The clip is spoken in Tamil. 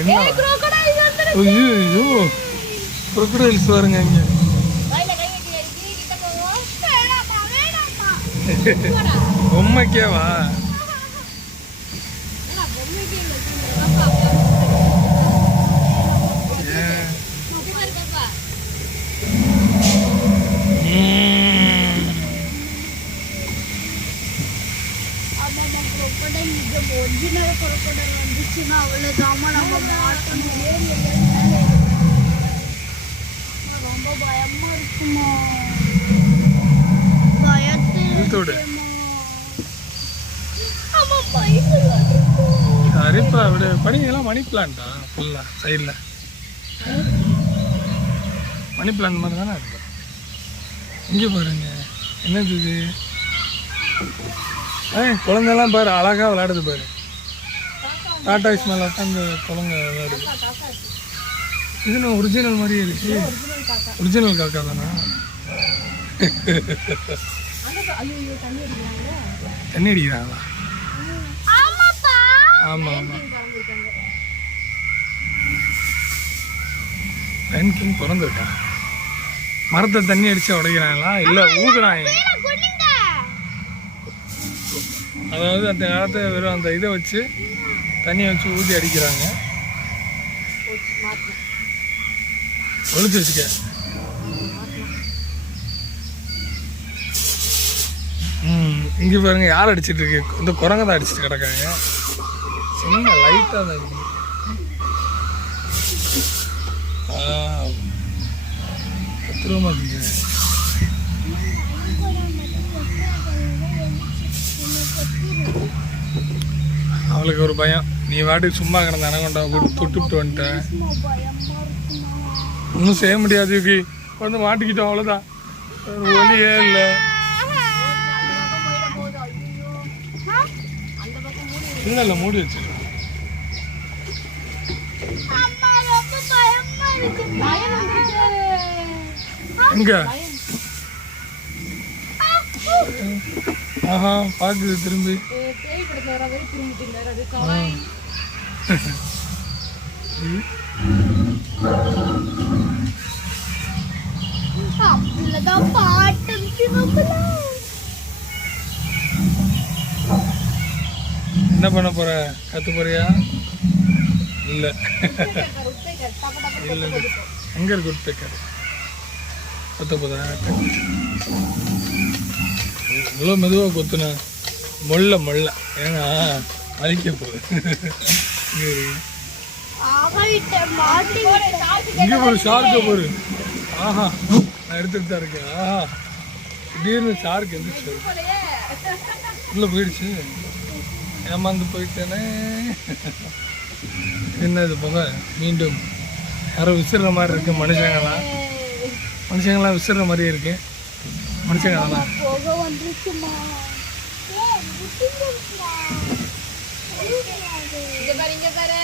என்ன ஐயோ crocodiles பாருங்க இங்க. பொம்மைக்கேவா? ரொம்ப பயமா இருக்குமா? பயத்தோட சரிப்பா விட பனிங்கெல்லாம் மணி பிளான்ட்டா ஃபுல்லா சைடில் மணி பிளான்ட் மாதிரி தானே இருக்கு. இங்கே பாருங்க என்னது இது? குழந்தைலாம் பாரு அழகாக விளையாடுது பாரு. டாடா ஐஸ் மேலே அந்த குழந்தை விளையாடுது. இது ஒரிஜினல் மாதிரியே இருக்கு. ஒரிஜினல் காக்கா தானா? தண்ணி அடிக்கிறாங்களா? ஆமாம் ஆமாம். லைன் கிங் பிறந்திருக்கா? மரத்தை தண்ணி அடிச்சா உடைக்கிறாங்களா இல்லை ஊதுறாங்க? அதாவது அந்த காலத்தை வெறும் அந்த இதை வச்சு தண்ணியை வச்சு ஊற்றி அடிக்கிறாங்க. ஒழிச்சு வச்சுக்க. இங்கே பாருங்க யார் அடிச்சிட்டு இருக்கு? இந்த குரங்க தான் அடிச்சுட்டு கிடக்காங்க. சின்ன லைட்டாக தான் இருக்கு. பத்திரமா இருக்கு. அவளுக்கு ஒரு பயம். நீ வாட்டுக்கு சும்மா கிடந்த அனகொண்டா தொட்டுவிட்டு வந்துட்டேன். ஒன்றும் செய்ய முடியாது. வந்து மாட்டிக்கிட்டோம் அவ்வளோதான். ஒலியே இல்லை. இல்லை இல்லை மூடி வச்சிருக்கேன். எங்க? ஆஹா பாக்குது திரும்பி. என்ன பண்ண போற? கத்து போறியா? இல்ல இல்ல எங்க இருக்கு உட்பேக்கர்? கொத்த போதா? இவ்வளோ மெதுவாக கொத்துன மொல்ல மொல்ல. ஏன்னா அழிக்க போகுது. இங்கே ஒரு ஷார்க்கு போரு. ஆஹா நான் எடுத்துட்டு தான் இருக்கேன். ஆஹா திடீர்னு ஷார்க் எந்திரிச்சு உள்ள போயிடுச்சு. ஏமாந்து போயிட்டேனே. என்ன இது போக மீண்டும் யாரோ விசிறுற மாதிரி இருக்கு. மனுஷங்களாம் விசிறுற மாதிரியே இருக்கு. மனுஷங்களாம் இங்க பாரு